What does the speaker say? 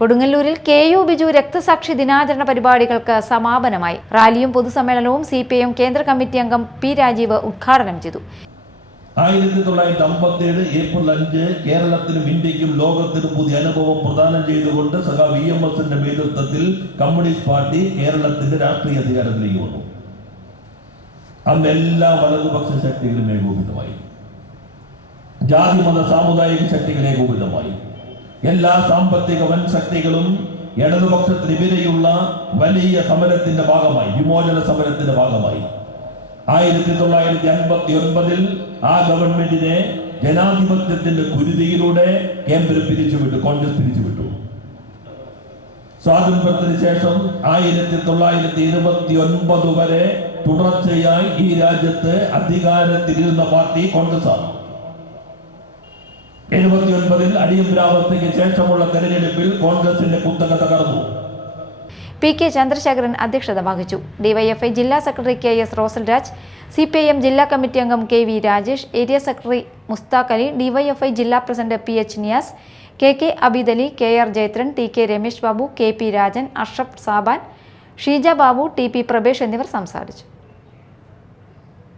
കൊടുങ്ങല്ലൂരിൽ കെ.യു. ബിജു രക്തസാക്ഷി ദിനാചരണ പരിപാടികൾക്ക് സമാപനമായി. റാലിയും പൊതുസമ്മേളനവും CPIM കേന്ദ്ര കമ്മിറ്റി അംഗം P. രാജീവ് ഉദ്ഘാടനം ചെയ്തു. 1957 ഏപ്രിൽ 5 കേരളത്തിനും ഇന്ത്യക്കും ലോകത്തിനും പുതിയ അനുഭവം പ്രദാനം ചെയ്തുകൊണ്ട് VMSന്റെ നേതൃത്വത്തിൽ കമ്മ്യൂണിസ്റ്റ് പാർട്ടി കേരളത്തിന്റെ രാഷ്ട്രീയ അധികാരത്തിലേക്ക് വന്നു. അന്ന് എല്ലാ വലതുപക്ഷ ശക്തികളും ഏകോപിതമായി, ജാതി മത സാമുദായിക ശക്തികൾ ഏകോപിതമായി, എല്ലാ സാമ്പത്തിക വൻ ശക്തികളും ഇടതുപക്ഷത്തിനെതിരെയുള്ള വലിയ സമരത്തിന്റെ ഭാഗമായി, വിമോചന സമരത്തിന്റെ ഭാഗമായി 1959 ആ ഗവൺമെന്റിനെ ജനാധിപത്യത്തിന്റെ കുരുതിയിലൂടെ കേന്ദ്രം പിരിച്ചുവിട്ടു, കോൺഗ്രസ് പിരിച്ചുവിട്ടു. സ്വാതന്ത്ര്യത്തിന് ശേഷം 1979 വരെ തുടർച്ചയായി ഈ രാജ്യത്ത് അധികാരത്തിലിരുന്ന പാർട്ടി കോൺഗ്രസ് ആണ്. 79 അടിയന്തരാവസ്ഥയ്ക്ക് ശേഷമുള്ള തെരഞ്ഞെടുപ്പിൽ കോൺഗ്രസിന്റെ കുത്തക തകർന്നു. P.K. ചന്ദ്രശേഖരൻ അധ്യക്ഷത വഹിച്ചു. DYFI ജില്ലാ സെക്രട്ടറി K.S. റോസൽരാജ്, CPIM ജില്ലാ കമ്മിറ്റി അംഗം K.V. Rajesh, area secretary Mushtaq Ali, DYFI ജില്ലാ president P.H. Niyas, K.K. Abid Ali, K.R. Jayathran, T.K. Ramesh Babu, K.P. Rajan, Ashraf Saban, Sheeja Babu, T.P. Prabhesh എന്നിവർ സംസാരിച്ചു.